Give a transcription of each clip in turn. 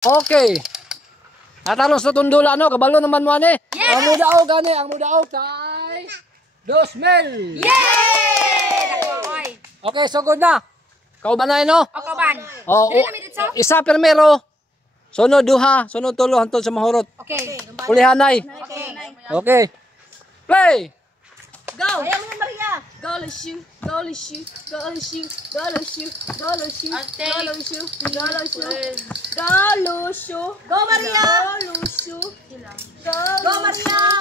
Okay. Atalos na tundula no, kabalo naman mo ani. Yes! Ang mudaog gani, ang mudaog kay Dosmel. Yay! Okay, so good na. Kaubanay no? O kaban. Oh, isa primero. Sunod duha, sunod tulo hantod sa mahurot. Okay. Ulihanay. Okay. Play. Go! Ayaw mo na Maria! Go, shoot! Go, shoot! Go, shoot! Go, shoot! Go, shoot! Go, shoot! Go, shoot! Go, shoot! Go, Maria! Go, shoot! Go, Maria!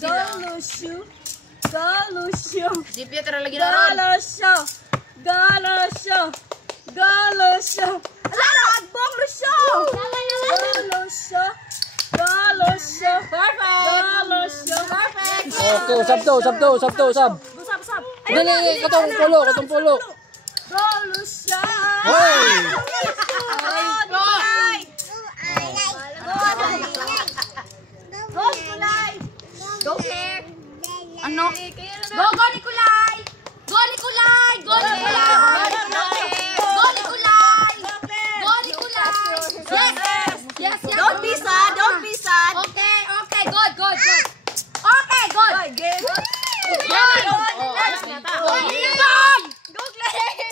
Go, shoot! Go, shoot! Si Pietro lagi Go, naroon. shoot! Go, shoot! Go, shoot! Ala, agbong shoot! Go, shoot! Go, shoot! Perfect! Go, shoot! Perfect! Okay, usab to, usab to, usab to, usab. Busap. Dili, katong pulo, katong pulo. Go, Lucia! Hoy! Go, Nicolay! Go, Claire! Ano? Go, Nicolay! Go, Nicolay! Go, Nicolay! Go, Nicolay! Go, Nicolay! Yes! Don't be sad! Don't be sad! Okay, good! Okay, good! Go, Claire!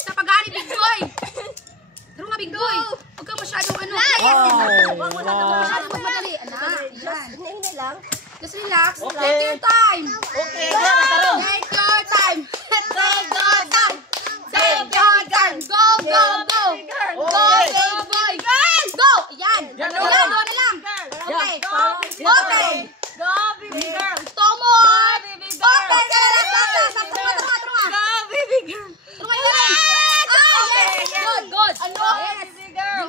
Sa pagani big boy. Taro nga big boy. Huwag ka masyadong ano. Masyadong magmadali. Just relax. Take your time. Okay. Take your time. Take your time. Go. Go, boy. Go. Yan. Go na lang. Okay. Go, baby girl. Tomo. Okay. Go, baby girl. Good. Ano? Baby girl.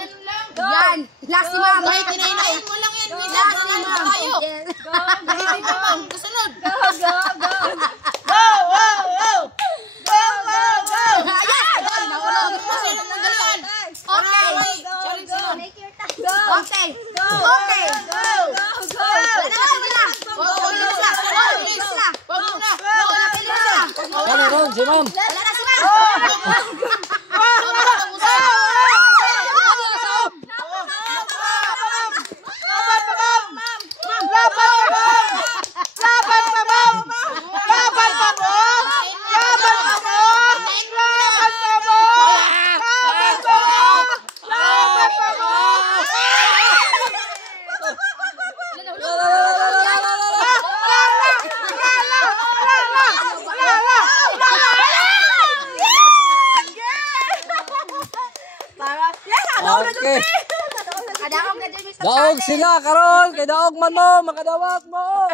Yan. Last si mama. Kinain mo lang yan. Last si mama tayo. Kasunod. Ano ron, si ma'am? Okay. Daog sila karon, kay daog man mo, makadawat mo.